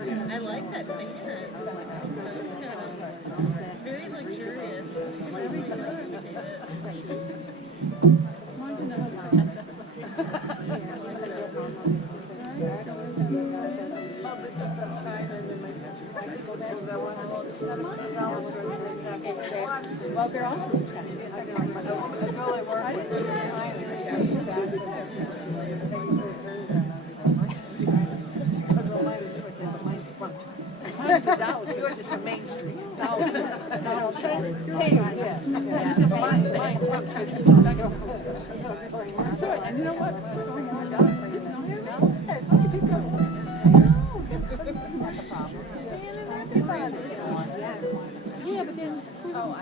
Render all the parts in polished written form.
I like that fan. It's very luxurious. I really appreciate it. Well, they're all. Yours is from Main Street. And you know what? Yeah, but then. Oh,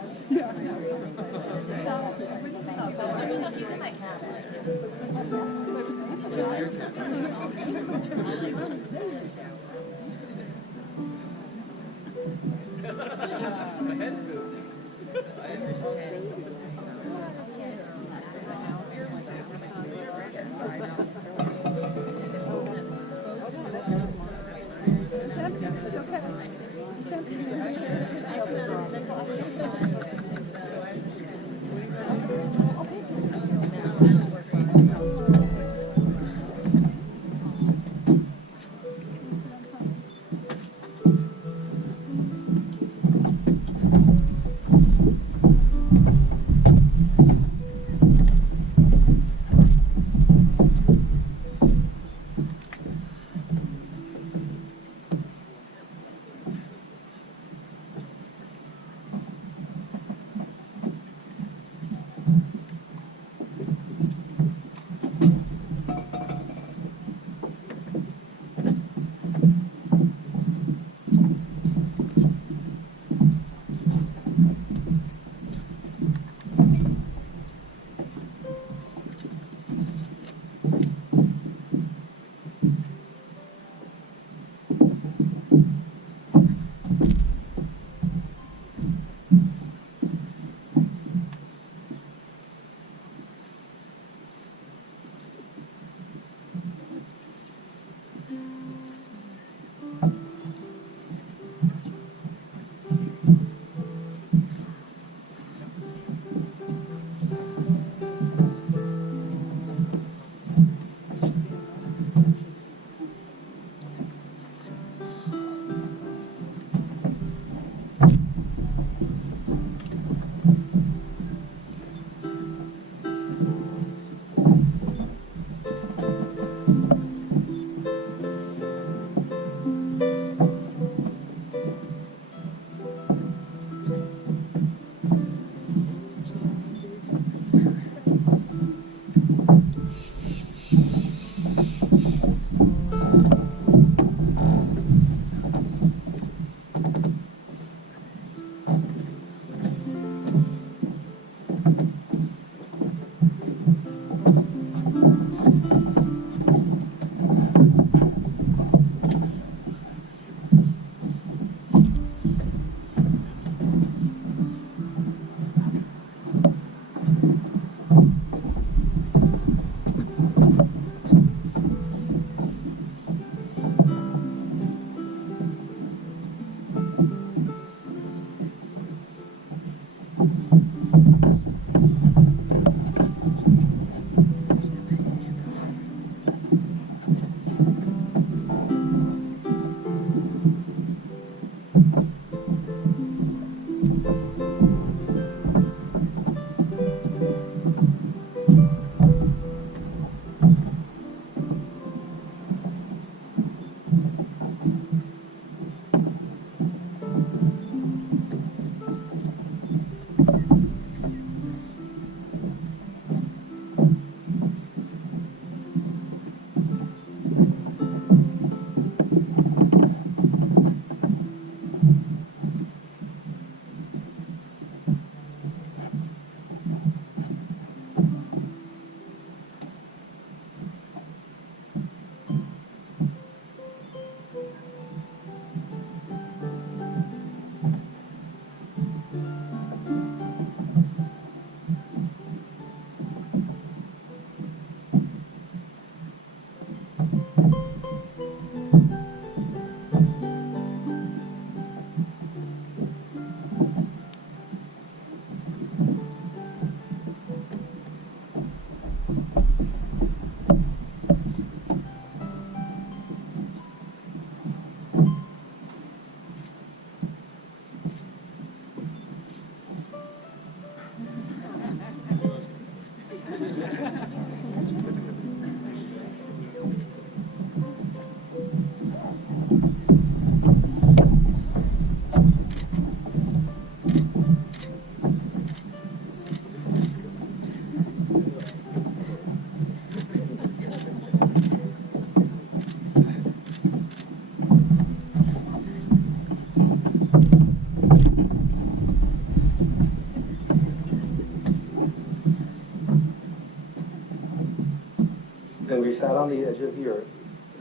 sat on the edge of the earth.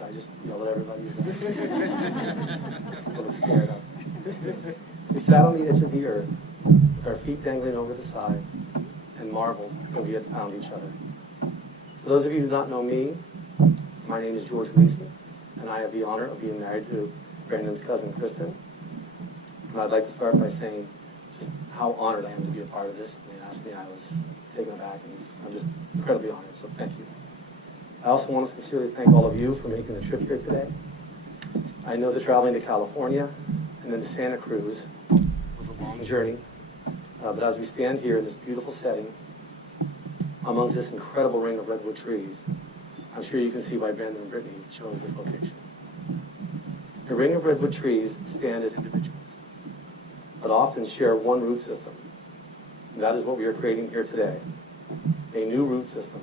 I just yelled at everybody. A little scared up. We sat on the edge of the earth, with our feet dangling over the side, and marveled when we had found each other. For those of you who do not know me, my name is George Gleason, and I have the honor of being married to Brandon's cousin, Kristen. And I'd like to start by saying just how honored I am to be a part of this. When they asked me, I was taken aback, and I'm just incredibly honored, so thank you. I also want to sincerely thank all of you for making the trip here today. I know that traveling to California and then to Santa Cruz was a long journey, but as we stand here in this beautiful setting, amongst this incredible ring of redwood trees, I'm sure you can see why Brandon and Brittany chose this location. The ring of redwood trees stand as individuals, but often share one root system. And that is what we are creating here today, a new root system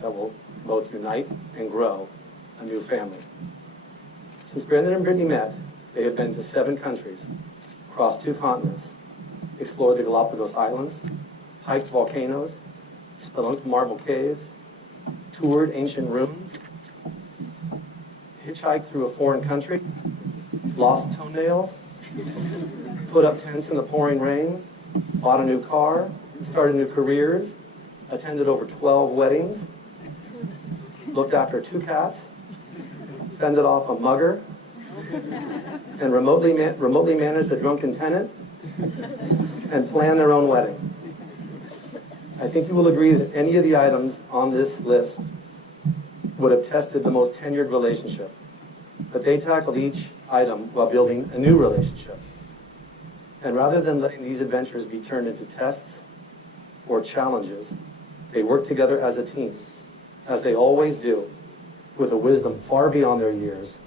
that will both unite and grow a new family. Since Brandon and Brittany met, they have been to 7 countries, crossed 2 continents, explored the Galapagos Islands, hiked volcanoes, spelunked marble caves, toured ancient ruins, hitchhiked through a foreign country, lost toenails, put up tents in the pouring rain, bought a new car, started new careers, attended over 12 weddings, looked after 2 cats, fended off a mugger, and remotely managed a drunken tenant, and planned their own wedding. I think you will agree that any of the items on this list would have tested the most tenured relationship, but they tackled each item while building a new relationship. And rather than letting these adventures be turned into tests or challenges, they worked together as a team, as they always do, with a wisdom far beyond their years,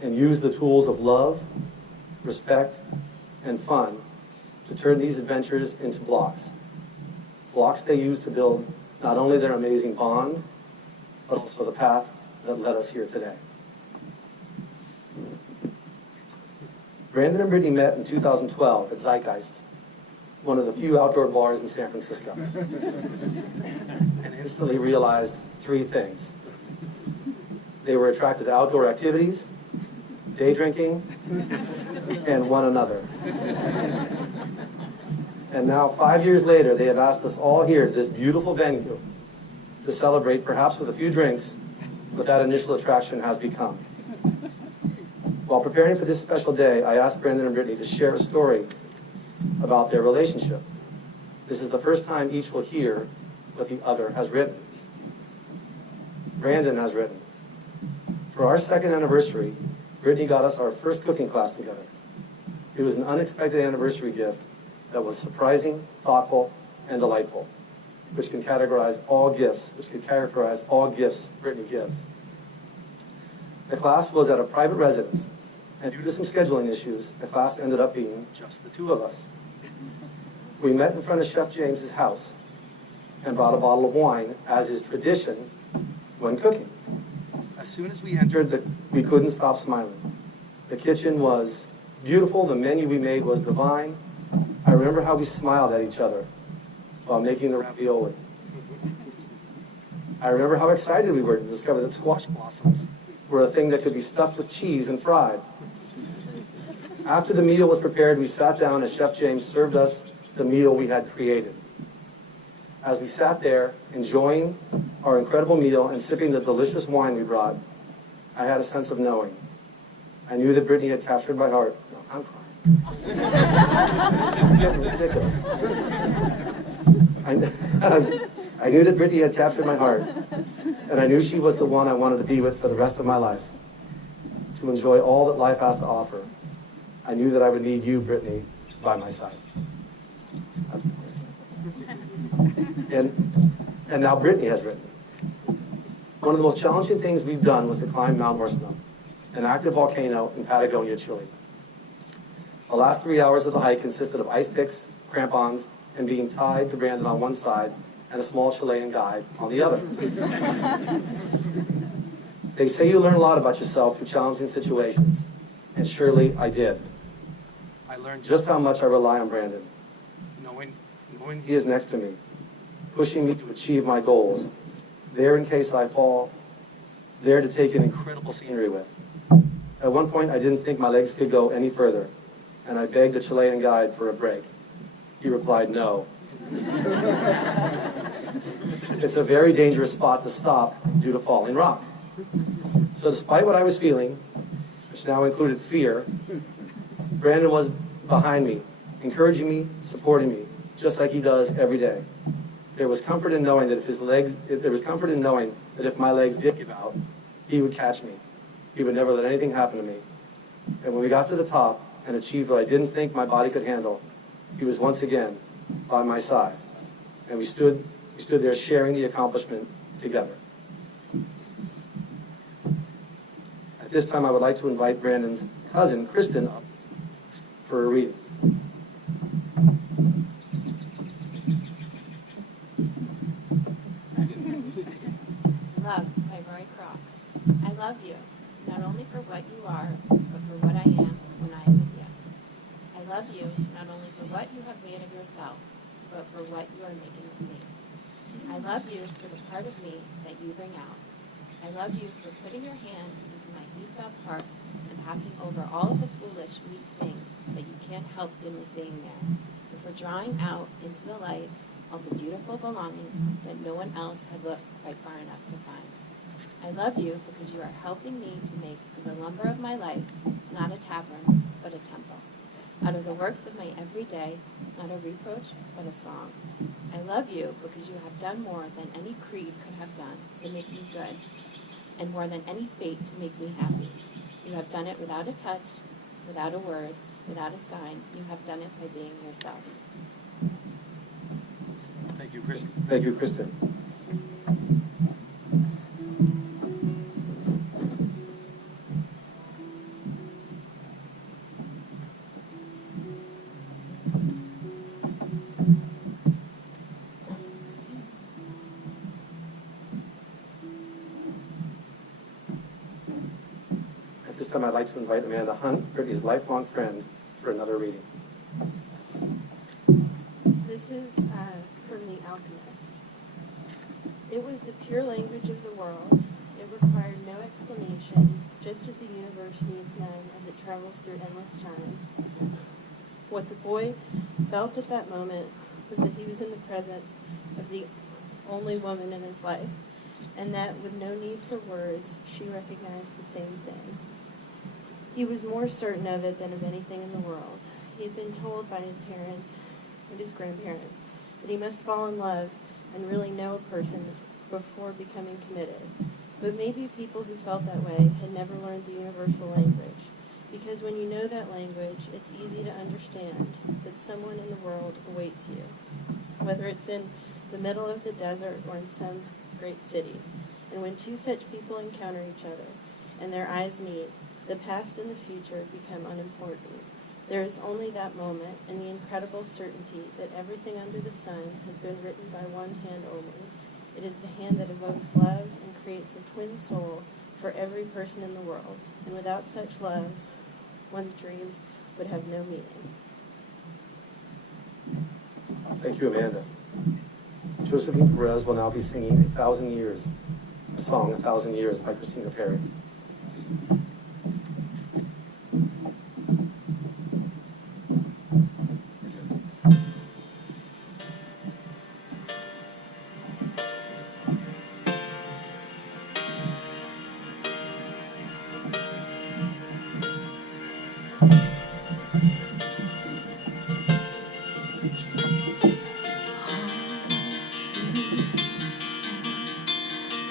and used the tools of love, respect, and fun to turn these adventures into blocks. Blocks they used to build not only their amazing bond, but also the path that led us here today. Brandon and Brittany met in 2012 at Zeitgeist, one of the few outdoor bars in San Francisco, and instantly realized 3 things. They were attracted to outdoor activities, day drinking, and one another. And now, 5 years later, they have asked us all here at this beautiful venue to celebrate, perhaps with a few drinks, what that initial attraction has become. While preparing for this special day, I asked Brandon and Brittany to share a story about their relationship. This is the first time each will hear what the other has written. Brandon has written, "For our 2nd anniversary, Brittany got us our first cooking class together. It was an unexpected anniversary gift that was surprising, thoughtful, and delightful, which can characterize all gifts Brittany gives. The class was at a private residence, and due to some scheduling issues, the class ended up being just the 2 of us. We met in front of Chef James's house and brought a bottle of wine, as is tradition when cooking. As soon as we entered, we couldn't stop smiling. The kitchen was beautiful, the menu we made was divine. I remember how we smiled at each other while making the ravioli. I remember how excited we were to discover that squash blossoms were a thing that could be stuffed with cheese and fried. After the meal was prepared, we sat down as Chef James served us the meal we had created. As we sat there, enjoying our incredible meal and sipping the delicious wine we brought, I had a sense of knowing. I knew that Brittany had captured my heart. No, I'm crying. This is getting ridiculous. I knew that Brittany had captured my heart, and I knew she was the one I wanted to be with for the rest of my life, to enjoy all that life has to offer. I knew that I would need you, Brittany, by my side. And now Brittany has written. One of the most challenging things we've done was to climb Mount Orstrom, an active volcano in Patagonia, Chile. The last 3 hours of the hike consisted of ice picks, crampons, and being tied to Brandon on one side and a small Chilean guide on the other. They say you learn a lot about yourself through challenging situations, and surely I did. I learned just how much I rely on Brandon, knowing he is next to me, pushing me to achieve my goals, there in case I fall, there to take in incredible scenery with. At one point, I didn't think my legs could go any further, and I begged the Chilean guide for a break. He replied, no. It's a very dangerous spot to stop due to falling rock. So despite what I was feeling, which now included fear, Brandon was behind me, encouraging me, supporting me, just like he does every day. There was comfort in knowing that if my legs did give out, he would catch me. He would never let anything happen to me. And when we got to the top and achieved what I didn't think my body could handle, he was once again by my side. And we stood there sharing the accomplishment together. At this time, I would like to invite Brandon's cousin, Kristen, up for a reading. Love by Roy Croft. I love you, not only for what you are, but for what I am when I am with you. I love you, not only for what you have made of yourself, but for what you are making of me. I love you for the part of me that you bring out. I love you for putting your hand into my beat-up heart and passing over all of the foolish, weak things that you can't help dimly seeing there, and for drawing out into the light all the beautiful belongings that no one else had looked quite far enough to find. I love you because you are helping me to make of the lumber of my life not a tavern, but a temple. Out of the works of my everyday, not a reproach, but a song. I love you because you have done more than any creed could have done to make me good, and more than any fate to make me happy. You have done it without a touch, without a word, without a sign. You have done it by being yourself. Thank you, Kristen. Thank you, Kristen. At this time, I'd like to invite Amanda Hunt, Brittany's lifelong friend, for another reading. This is from The Alchemist. It was the pure language of the world. It required no explanation, just as the universe needs none as it travels through endless time. What the boy felt at that moment was that he was in the presence of the only woman in his life, and that with no need for words, she recognized the same things. He was more certain of it than of anything in the world. He had been told by his parents and his grandparents that he must fall in love and really know a person before becoming committed. But maybe people who felt that way had never learned the universal language, because when you know that language, it's easy to understand that someone in the world awaits you, whether it's in the middle of the desert or in some great city. And when two such people encounter each other and their eyes meet, the past and the future become unimportant. There is only that moment and the incredible certainty that everything under the sun has been written by one hand only. It is the hand that evokes love and creates a twin soul for every person in the world. And without such love, one's dreams would have no meaning. Thank you, Amanda. Josephine Perez will now be singing "A Thousand Years," the song "A Thousand Years" by Christina Perry.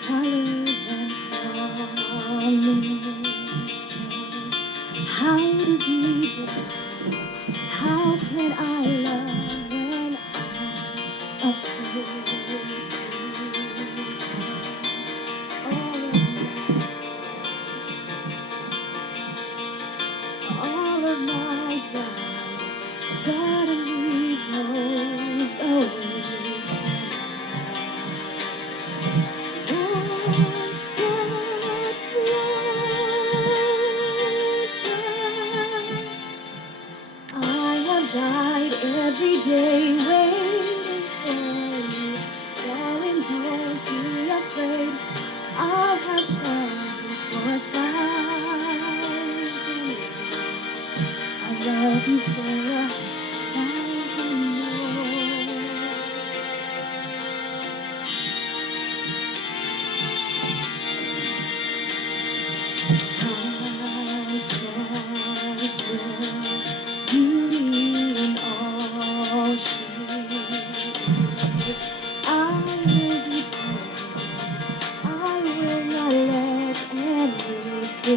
Colors and promises, how to be good, how can I love when I'm afraid to all of my doubts suddenly rose away. Died every day waiting for you. Darling, don't be afraid. I'll have fun. You've